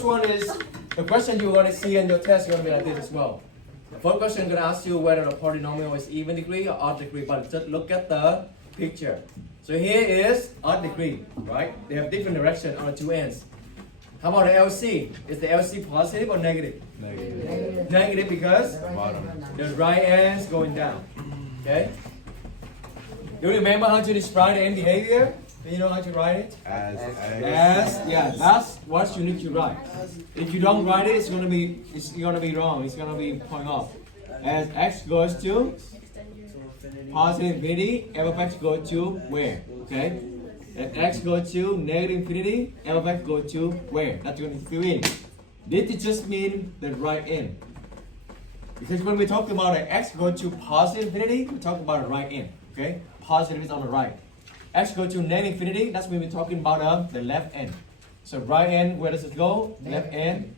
first one is the question you're going to see in your test is going to be like this as well. The first question is going to ask you whether a polynomial is even degree or odd degree, but just look at the picture. So here is odd degree, right? They have different direction on the two ends. How about the LC? Is the LC positive or negative? Negative. Negative because Bottom. the right end is going down. Okay? Do you remember how to describe the end behavior? Do you know how to write it? Yeah, that's what you need to write. If you don't write it, it's gonna be wrong. It's gonna be point off. As x goes to positive infinity, f of x goes to where? Okay? As x goes to negative infinity, f of x goes to where? That's going to fill in. This just mean the right end. Because when we talk about the x goes to positive infinity, we talk about the right end. Okay? Positive is on the right. X go to negative infinity, that's when we're talking about the left end. So right end, where does it go? Left end,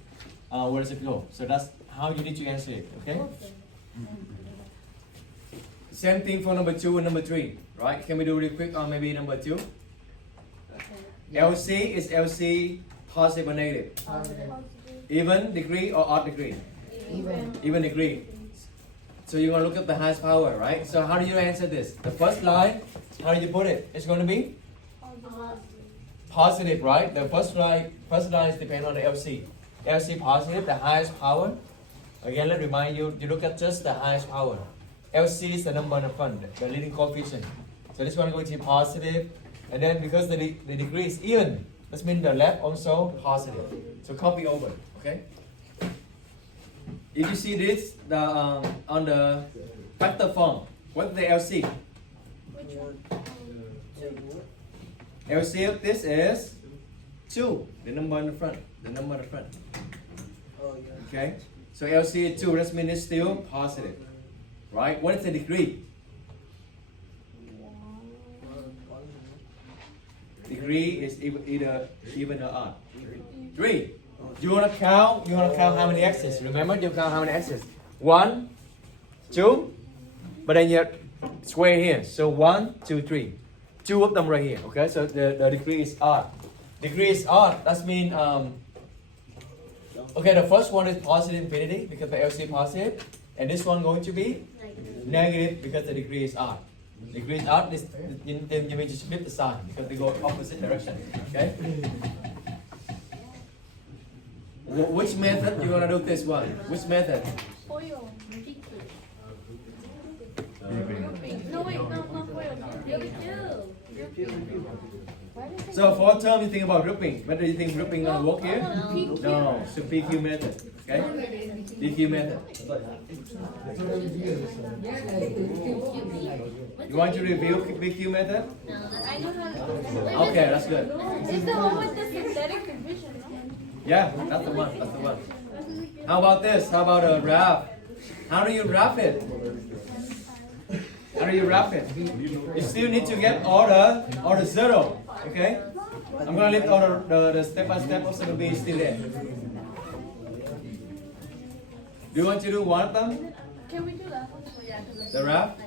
where does it go? So that's how you need to answer it, okay? Same thing for number 2 and number 3, right? Can we do really quick on maybe number 2? LC is LC positive or negative? Positive. Even degree or odd degree? Even. Even degree. So you're going to look at the highest power, right? So how do you answer this? The first line, how do you put it? It's going to be positive, right? The first line is depend on the LC. LC positive, the highest power. Again, let me remind you, you look at just the highest power. LC is the number in the front, the leading coefficient. So this one is going to be positive. And then because the degree is even, that means the left also positive. So copy over, okay? If you see this on the factor form, what's the LC? Which one? LC of this is 2, the number in the front. The number in the front. Oh, yeah. Okay? So LC is 2, that means it's still positive. Right? What is the degree? Degree is either even or odd. 3. You wanna count how many x's? Remember, you count how many x's? 1, 2, but then you have square here. So 1, 2, 3. 2 of them right here. Okay, so the degree is odd. Degree is odd. That means okay, the first one is positive infinity because the LC is positive, and this one going to be negative because the degree is odd. Degree is odd. You mean just flip the sign because they go opposite direction. Okay. Which method you wanna do this one? Which method? Foil. No, wait, not foil. So for term, you think about grouping. Whether you think grouping gonna work here? PQ. No, so PQ method. Okay? PQ method. You want to review PQ method? I know how to. Okay, that's good. It's the one with the synthetic division, no? Yeah, that's the one. That's the one. How about this? How about a wrap? How do you wrap it? How do you wrap it? You still need to get all the 0. Okay? I'm gonna leave all the step by step also to be still there. Do you want to do one of them? Can we do that? The wrap?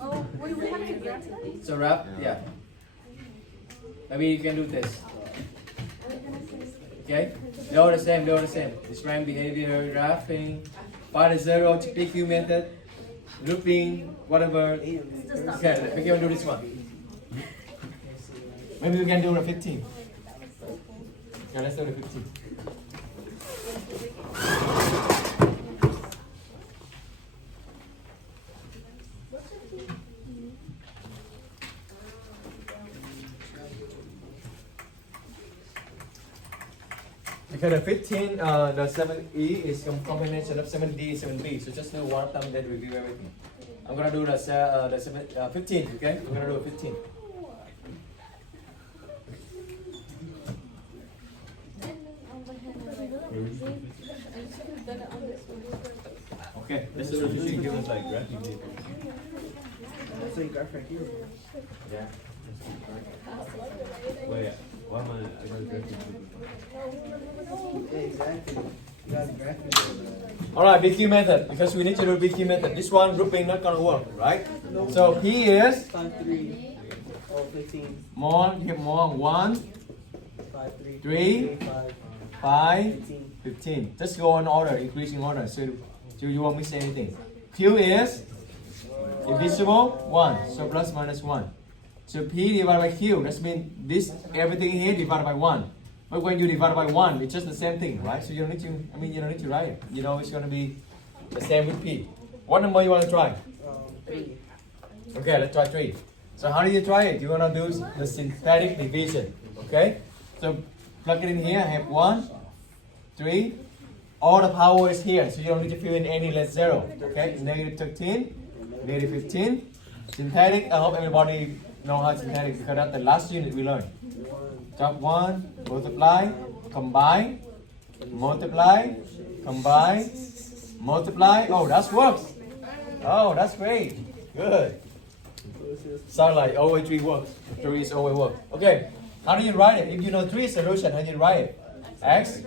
Oh, wait, we have to grab it? So wrap? Yeah. Maybe you can do this. Okay? They're all the same, they're all the same. Describe behavior, wrapping, find the 0, PQ method, looping, whatever. Okay, we can do this one. Maybe we can do the 15. Okay, let's do the 15. Because the 15, the 7E is a combination of 7D and 7B. So just do one time, then review everything. I'm gonna do the 15, okay? I'm gonna do a 15. Okay, let's do the 15. Give us like graphing data. That's what you got right here. Yeah. Wait, why am I got graphing data? Yeah, exactly. You got graphic data. Alright, BQ method, because we need to do BQ method. This one grouping not gonna work, right? No. So P is 5, 3. Oh, 15. more, you have more, 1, 5, 3. 3. 5. 5, 15. Just go on order, increasing order. So you won't miss anything. Q is divisible 1. So plus minus 1. So P divided by Q. That means this everything here divided by 1. But when you divide by 1, it's just the same thing, right? So you don't need to, you don't need to write it. You know it's going to be the same with P. What number you want to try? 3. Okay, let's try 3. So how do you try it? You're going to do the synthetic division. Okay? So plug it in here. I have 1, 3. All the power is here. So you don't need to fill in any less 0. Okay? Negative 13, negative 15. Synthetic, I hope everybody know how synthetic because that's the last unit we learned. Chop 1, multiply, combine, multiply, combine, multiply. Oh, that works. Oh, that's great. Good. Sound like always 3 works. 3 is always work. Okay, how do you write it? If you know 3 solution, how do you write it? X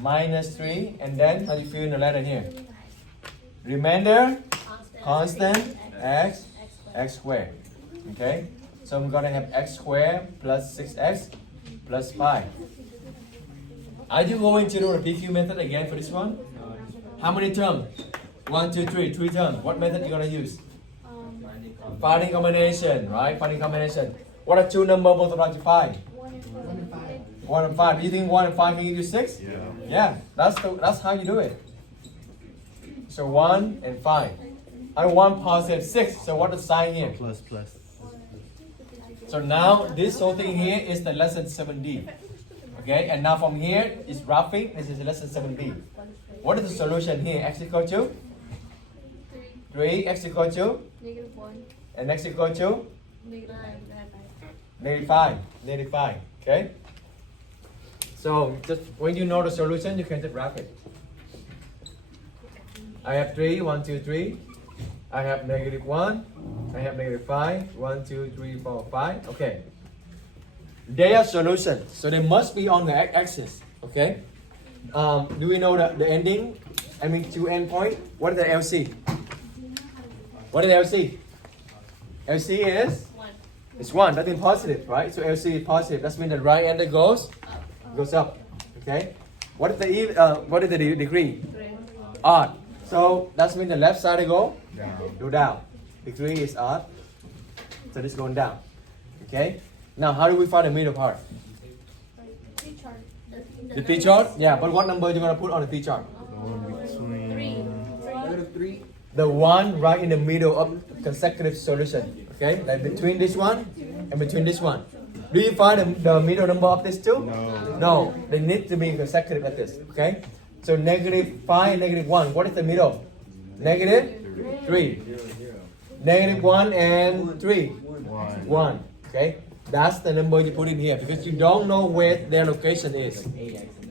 minus 3, and then how do you fill in the letter here? Remainder, constant, x squared. Okay, so I'm gonna have x squared plus 6x plus 5. Are you going to do the PQ method again for this one? How many terms? 1, 2, 3, 3 terms. What method you gonna use? Finding combination, right? Finding combination. What are 2 numbers multiplied to 5? 1 and 5. Do you think 1 and 5 can give you 6? Yeah. Yeah, that's how you do it. So 1 and 5. And 1 positive 6. So what is the sign here? Plus. So now this whole thing here is the lesson 7D. Okay, and now from here is graphing. This is lesson 7D. What is the solution here? X equal to 3, x equal to, Negative 1. and x equal to Negative 5. Negative 5. Okay. So just when you know the solution, you can just graph it. I have 3, 1, 2, 3. I have negative 1. I have negative 5. 1, 2, 3, 4, 5. Okay. They are solutions, so they must be on the axis. Okay. Do we know the ending? I mean, 2 endpoint. What is the LC? What is LC? LC is? 1. It's 1. That means positive, right? So LC is positive. That means the right angle goes up. Okay. What is the degree? Odd. So that means the left side go down. Degree is odd. So this going down. Okay. Now how do we find the middle part? T-chart. The T chart? Yeah, but what number are you gonna put on the T chart? Negative 3. The one right in the middle of consecutive solution. Okay? Like between this one and between this one. Do you find the middle number of this two? No. No. They need to be consecutive like this. Okay? So negative 5, negative 1. What is the middle? Negative 3. Negative 1 and 3. 1. Okay? That's the number you put in here because you don't know where their location is.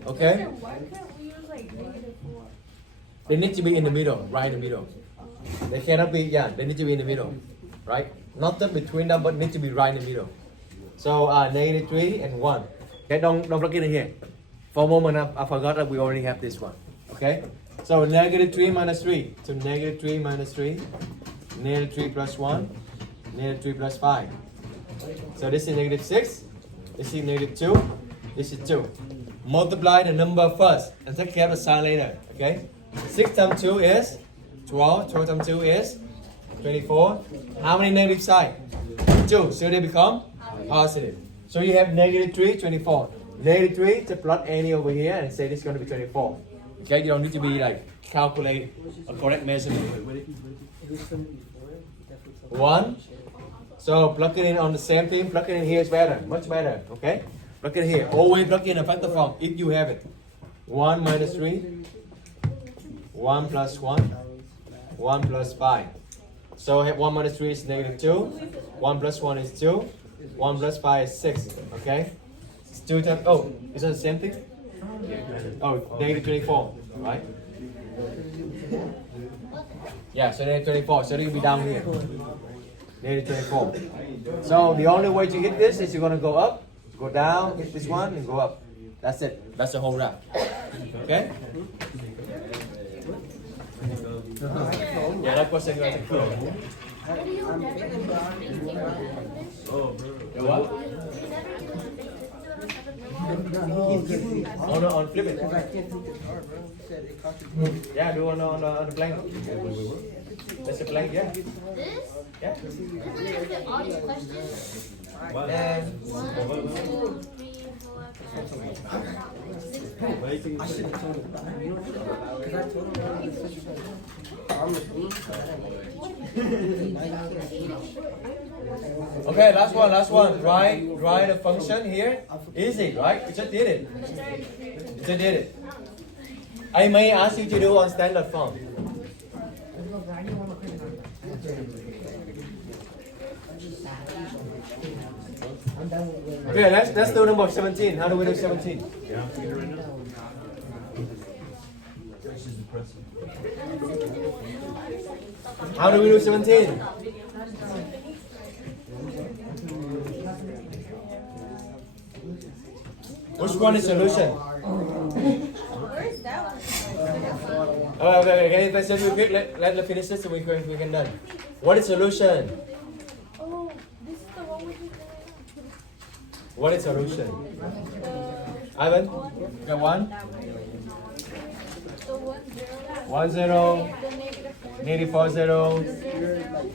Okay? Why can't we use like negative 4? They need to be in the middle, right in the middle. They cannot be, they need to be in the middle, right? Not the between them, but need to be right in the middle. So negative 3 and 1. Okay, don't plug it in here. For a moment, I forgot that we already have this one. Okay? So negative 3 minus 3. So negative 3 minus 3. Negative 3 plus 1. Negative 3 plus 5. So this is negative 6. This is negative 2. This is 2. Multiply the number first and take care of the sign later. Okay? 6 times 2 is 12. 12 times 2 is 24. How many negative sides? 2. So they become positive. So you have negative 3, 24. Negative 3 to plot any over here and say this is going to be 24. Okay? You don't need to be like calculate a correct measurement. 1. So plug it in on the same thing. Plug it in here is better. Much better. Okay? Plug it in here. Always plug in a factor form if you have it. 1 minus 3. 1 plus 1. 1 plus 5. So 1 minus 3 is negative 2. 1 plus 1 is 2. 1 plus 5 is 6. Okay? It's 2 times. Oh, is that the same thing? Oh, negative 24. Right? Yeah, so negative 24. So it will be down here. Negative 24. So the only way to hit this is you're going to go up, go down, hit this one, and go up. That's it. That's the whole route. Okay? Yeah, that question you have to clear. What do you never do on 18 Oh, bro. The what? You never do on 18 on 7 He's giving me Oh no, on flip because I it. can't take the car, bro. He said it cost me. Yeah, do on the blank. That's a blank, yeah. This? Yeah. Isn't it fit all these questions? And 1, 2, 3, 4, 5, 6. I should have told him. Because I told him I'm the switch on the thing. okay, last one. Write a function here. Easy, right? You just did it. You just did it. I may ask you to do on standard form. Okay, let's do number 17. How do we do 17? Yeah, I'm thinking right now. This is the present. How do we do 17? Which one is solution? Where's that one? Okay, let's just quick. Let's finish this so we can done. What is solution? Oh, this is the one with What is solution? Ivan? Okay, one. the 1, 0. 1, 0. The negative 4. Negative 4, 0.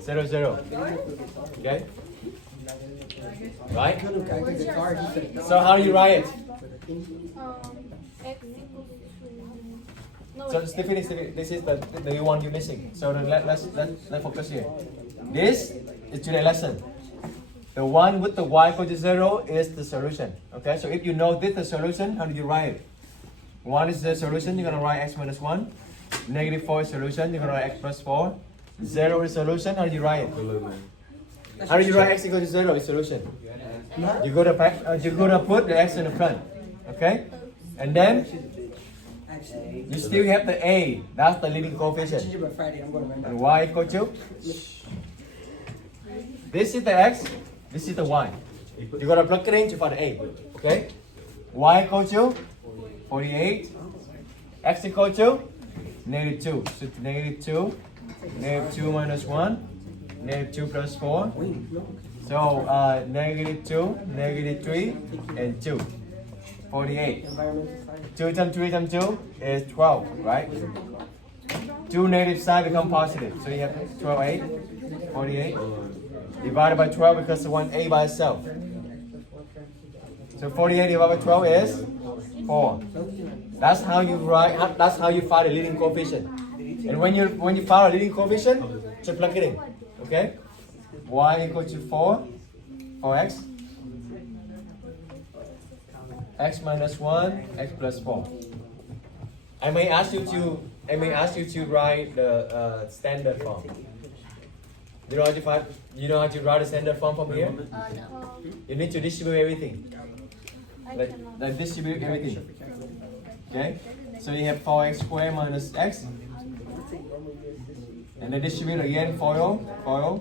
0, 0. Okay? Right? Where's the car? He said, So how do you write it? X equals to... No, So wait, Stephanie, this is the one you're missing. So let's focus here. This is today's lesson. The one with the y equal to 0 is the solution. Okay, so if you know this is the solution, how do you write it? 1 is the solution, you're gonna write x minus 1. Negative 4 is solution, you're gonna write x plus 4. 0 is solution, how do you write it? How do you write x equal to 0 is solution? You go to put the x in the front. Okay? And then Actually, you still have the a, that's the leading coefficient. Gingerbread Friday, I'm going to And remember. y equal to? This is the x, this is the y. You're gonna plug it in to find the a. Okay? Y equal to 48. X equal to negative 2. So negative 2. Negative 2 minus 1. Negative 2 plus 4. So negative 2, negative 3, and 2. 48. Environmental science. 2 times 3 times 2 is 12, right? 2 negative side become positive. So you have 12a, 48. Divided by 12 because the one a by itself. So 48 divided by 12 is 4. That's how you write. That's how you find the leading coefficient. And when you find a leading coefficient, just plug it in. Okay? Y equal to 4 for x. X minus 1, x plus 4. I may ask you to write the standard form. You know how to write a standard form from here? no. You need to distribute everything. I Like cannot. distribute everything. Okay? So you have 4x squared minus x. And then distribute again 4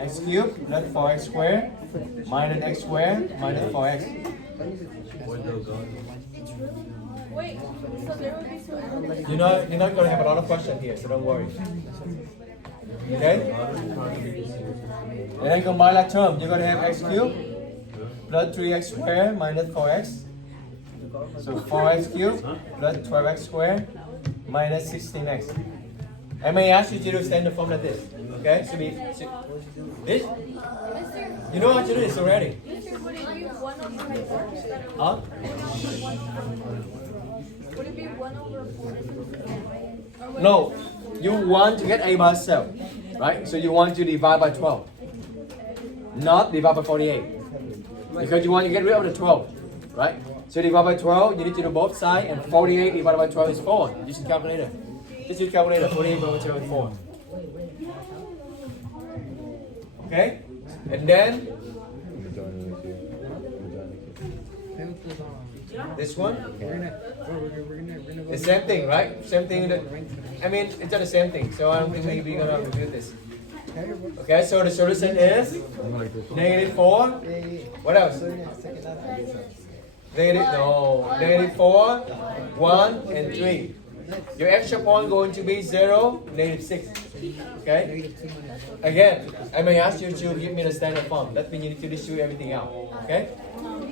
x cubed plus 4x squared minus x squared minus 4x. Windows on. Wait, so there will be some... You're not going to have a lot of questions here, so don't worry. Okay? And then combine that term. You're going to have x cubed plus 3x squared minus 4x. So 4x cubed plus 12x squared minus 16x. I may ask you to do standard form like this. Okay? This? You know how to do this already. Mister, would it be 1 over 4 instead of... Huh? Would it be 1 over 4 or would No. You want to get a by itself. Right? So you want to divide by 12. Not divide by 48. Because you want to get rid of the 12. Right? So divide by 12, you need to do both sides, and 48 divided by 12 is 4. Use your calculator. Just use calculator. 48 divided by 12 is 4. Okay? And then this one. The same thing, right? Same thing. I mean, it's not the same thing. So I don't think maybe we're gonna do this. Okay, so the solution is negative 4. What else? Negative 4, 1, and 3. Your extra point going to be 0, negative 6. Okay? Again, I may ask you to give me the standard form. That means you need to distribute everything out. Okay?